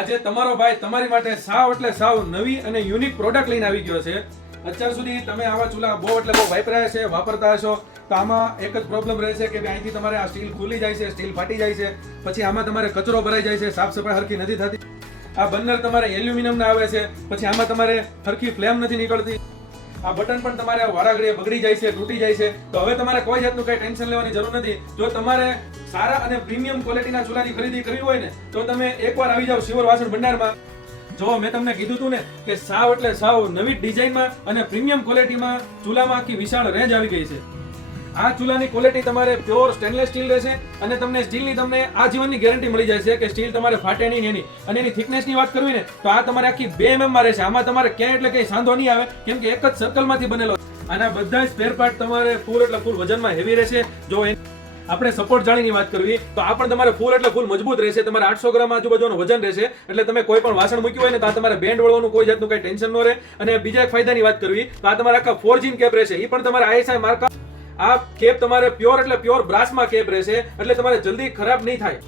આજે તમારો ભાઈ તમારી માટે સાવ એટલે સાવ નવી અને યુનિક પ્રોડક્ટ લઈને આવી ગયો છે. અત્યાર સુધી તમે આવા ચૂલા બહુ વાપર્યા છે, વાપરતા હશો, તો આમાં એક જ પ્રોબ્લેમ રહે છે કે અહીંથી તમારે આ સ્ટીલ ખુલી જાય છે, સ્ટીલ ફાટી જાય છે, પછી આમાં તમારે કચરો ભરાઈ જાય છે, સાફ સફાઈ હરખી નથી થતી. આ બર્નર તમારે એલ્યુમિનિયમના આવે છે, પછી આમાં તમારે હરખી ફ્લેમ નથી નીકળતી. આ બટન પણ તમારે વારાઘડીએ બગડી જાય છે, તૂટી જાય છે. તો હવે તમારે કોઈ જાતનું કઈ ટેન્શન લેવાની જરૂર નથી. જો તમારે સારા અને પ્રીમિયમ ક્વોલિટીના ચૂલાની ખરીદી કરવી હોય ને, તો તમે એકવાર આવી જાઓ શિવર વાસણ ભંડારમાં. જો મેં તમને કીધું હતું ને કે સાવ એટલે સાવ નવી ડિઝાઇનમાં અને પ્રીમિયમ ક્વોલિટીમાં ચૂલામાં આખી વિશાળ રેન્જ આવી ગઈ છે. આ ચૂલાની ક્વોલિટી તમારે પ્યોર સ્ટેનલેસ સ્ટીલ રહેશે અને તમને સ્ટીલની તમને આજીવનની ગેરંટી મળી જાય છે કે સ્ટીલ તમારે ફાટે નહીં એની. અને એની થિકનેસની વાત કરવી ને તો આ તમારે આખી 2 mm માં રહેશે. આમાં તમારે ક્યાંય એટલે કંઈ સાંધો નહીં આવે, કેમ કે એક જ સર્કલમાંથી બનેલો. આના બધા જ સ્પેર પાર્ટ તમારે ફૂલ એટલે ફૂલ વજનમાં હેવી રહેશે. જો આપણે સપોર્ટ જાળીની વાત કરવી તો આ પણ તમારે ફૂલ એટલે ફૂલ મજબૂત રહેશે. તમારે 800 ગ્રામ આજુબાજુનું વજન રહેશે. એટલે તમે કોઈ પણ વાસણ મૂક્યું હોય ને તો આ તમારે બેન્ડ વળવાનું કોઈ જાતનું કઈ ટેન્શન ન રહે. અને બીજા એક ફાયદાની વાત કરવી તો આ તમારા આખા 4G કેપ રહેશે. એ પણ તમારે ISI માર્ક. આ કેપ તમારે પ્યોર એટલે પ્યોર બ્રાસમાં કેપ રહેશે, એટલે તમારે જલ્દી ખરાબ નહીં થાય.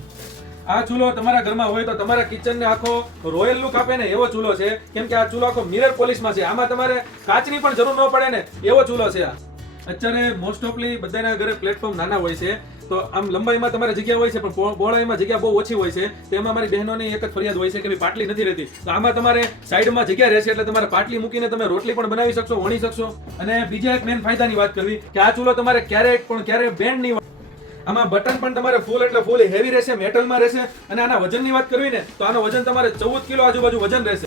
આ ચૂલો તમારા ઘરમાં હોય તો તમારા કિચનને આખો રોયલ લુક આપે ને એવો ચૂલો છે, કેમ કે આ ચૂલો આખો મિરર પોલિશમાં છે. આમાં તમારે કાચની પણ જરૂર ન પડે ને એવો ચૂલો છે. આ અત્યારે મોસ્ટ ઓફલી બધાના ઘરે પ્લેટફોર્મ નાના હોય છે, તો આમ લંબાઈમાં તમારે જગ્યા હોય છે પણ પહોળાઈમાં જગ્યા બહુ ઓછી હોય છે. તેમાં મારી બહેનોની એક જ ફરિયાદ હોય છે કે પાટલી નથી રહેતી. તો આમાં તમારે સાઈડમાં જગ્યા રહેશે, એટલે તમારે પાટલી મૂકીને તમે રોટલી પણ બનાવી શકશો, વણી શકશો. અને બીજા એક મેન ફાયદાની વાત કરવી કે આ ચૂલો તમારે ક્યારેય બેન્ડ નહીં. આમાં બટન પણ તમારે ફૂલ એટલે ફૂલ હેવી રહેશે, મેટલમાં રહેશે. અને આના વજનની વાત કરવી ને તો આનો વજન તમારે 14 કિલો આજુબાજુ વજન રહેશે.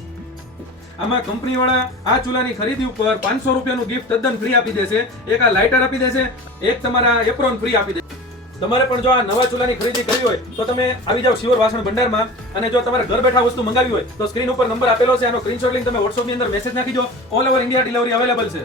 આમાં કંપનીવાળા આ ચૂલાની ખરીદી ઉપર 500 રૂપિયાનું ગિફ્ટ તદ્દન ફ્રી આપી દેશે. એક આ લાઇટર આપી દેશે, એક તમારા એપ્રોન ફ્રી આપી દેશે. તમારે પણ જો આ નવા ચૂલાની ખરીદી કરવી હોય તો તમે આવી જાઓ શિવર વાસણ ભંડારમાં. અને જો તમારે ઘર બેઠા વસ્તુ મંગાવી હોય તો સ્ક્રીન ઉપર નંબર આપેલો છે, એનો સ્ક્રીનશોટ લઈને તમે WhatsApp ની અંદર મેસેજ નાખી દો. All over India delivery available છે.